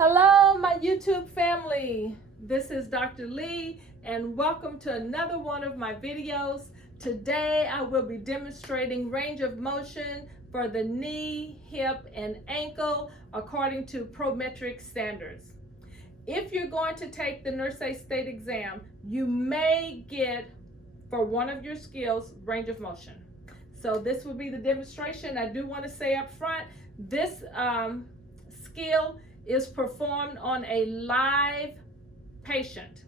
Hello, my YouTube family. This is Dr. Lee, and welcome to another one of my videos. Today, I will be demonstrating range of motion for the knee, hip, and ankle according to Prometric standards. If you're going to take the Texas State exam, you may get, for one of your skills, range of motion. So this will be the demonstration. I do want to say up front, this skill is performed on a live patient,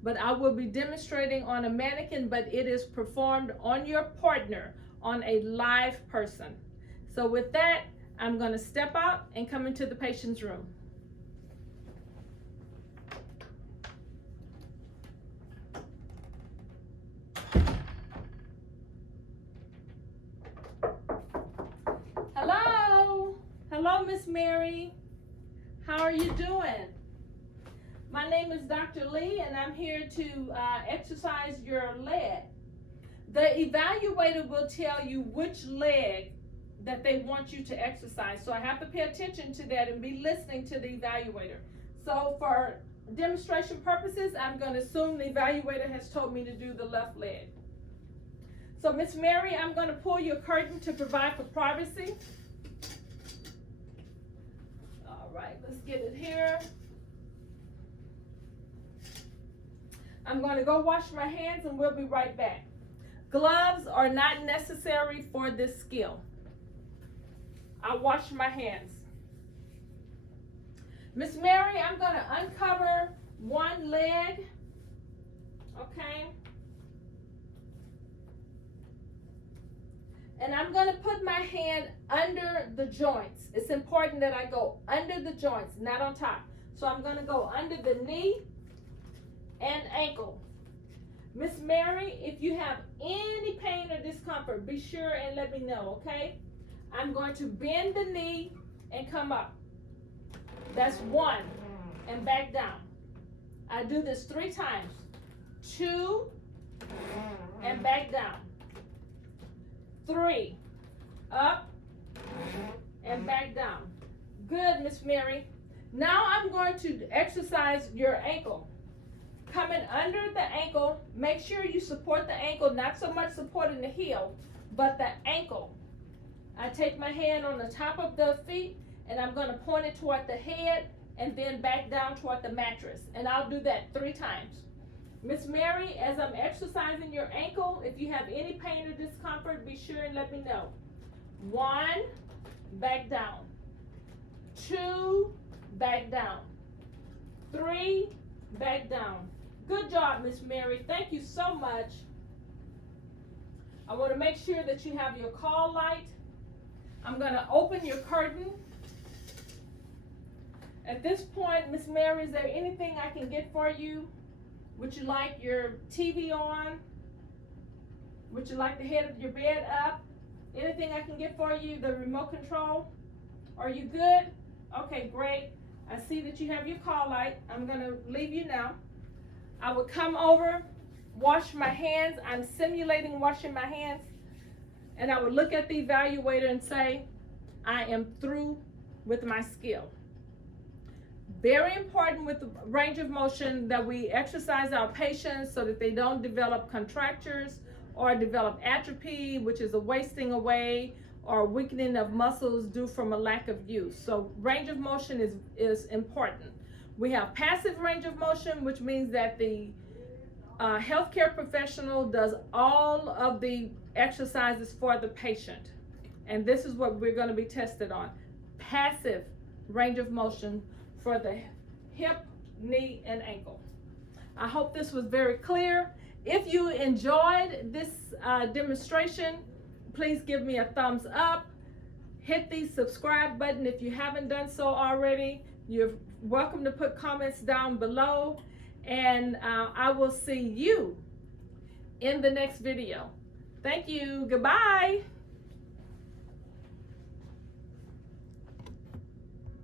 but I will be demonstrating on a mannequin, but it is performed on your partner, on a live person. So with that, I'm going to step out and come into the patient's room. Hello, Miss Mary. How are you doing? My name is Dr. Lee, and I'm here to exercise your leg. The evaluator will tell you which leg that they want you to exercise. So I have to pay attention to that and be listening to the evaluator. So for demonstration purposes, I'm going to assume the evaluator has told me to do the left leg. So Miss Mary, I'm going to pull your curtain to provide for privacy. Right, let's get it here. I'm going to go wash my hands and we'll be right back. Gloves are not necessary for this skill. I'll wash my hands. Miss Mary, I'm going to uncover one leg, okay? And I'm going to put my hand under the joints. It's important that I go under the joints, not on top. So I'm going to go under the knee and ankle. Miss Mary, if you have any pain or discomfort, be sure and let me know, okay? I'm going to bend the knee and come up. That's one, and back down. I do this 3 times. 2, and back down. 3, up and back down. Good, Miss Mary. Now I'm going to exercise your ankle. Coming under the ankle, make sure you support the ankle, not so much supporting the heel, but the ankle. I take my hand on the top of the feet and I'm going to point it toward the head and then back down toward the mattress. And I'll do that 3 times. Miss Mary, as I'm exercising your ankle, if you have any pain or discomfort, be sure and let me know. 1, back down. 2, back down. 3, back down. Good job, Miss Mary. Thank you so much. I want to make sure that you have your call light. I'm going to open your curtain. At this point, Miss Mary, is there anything I can get for you? Would you like your TV on? Would you like the head of your bed up? Anything I can get for you? The remote control? Are you good? Okay, great. I see that you have your call light. I'm going to leave you now. I would come over, wash my hands. I'm simulating washing my hands. And I would look at the evaluator and say, I am through with my skill. Very important with the range of motion that we exercise our patients so that they don't develop contractures or develop atrophy, which is a wasting away or weakening of muscles due from a lack of use. So range of motion is important. We have passive range of motion, which means that the healthcare professional does all of the exercises for the patient. And this is what we're going to be tested on. Passive range of motion for the hip, knee, and ankle. I hope this was very clear. If you enjoyed this demonstration, please give me a thumbs up. Hit the subscribe button if you haven't done so already. You're welcome to put comments down below, and I will see you in the next video. Thank you. Goodbye.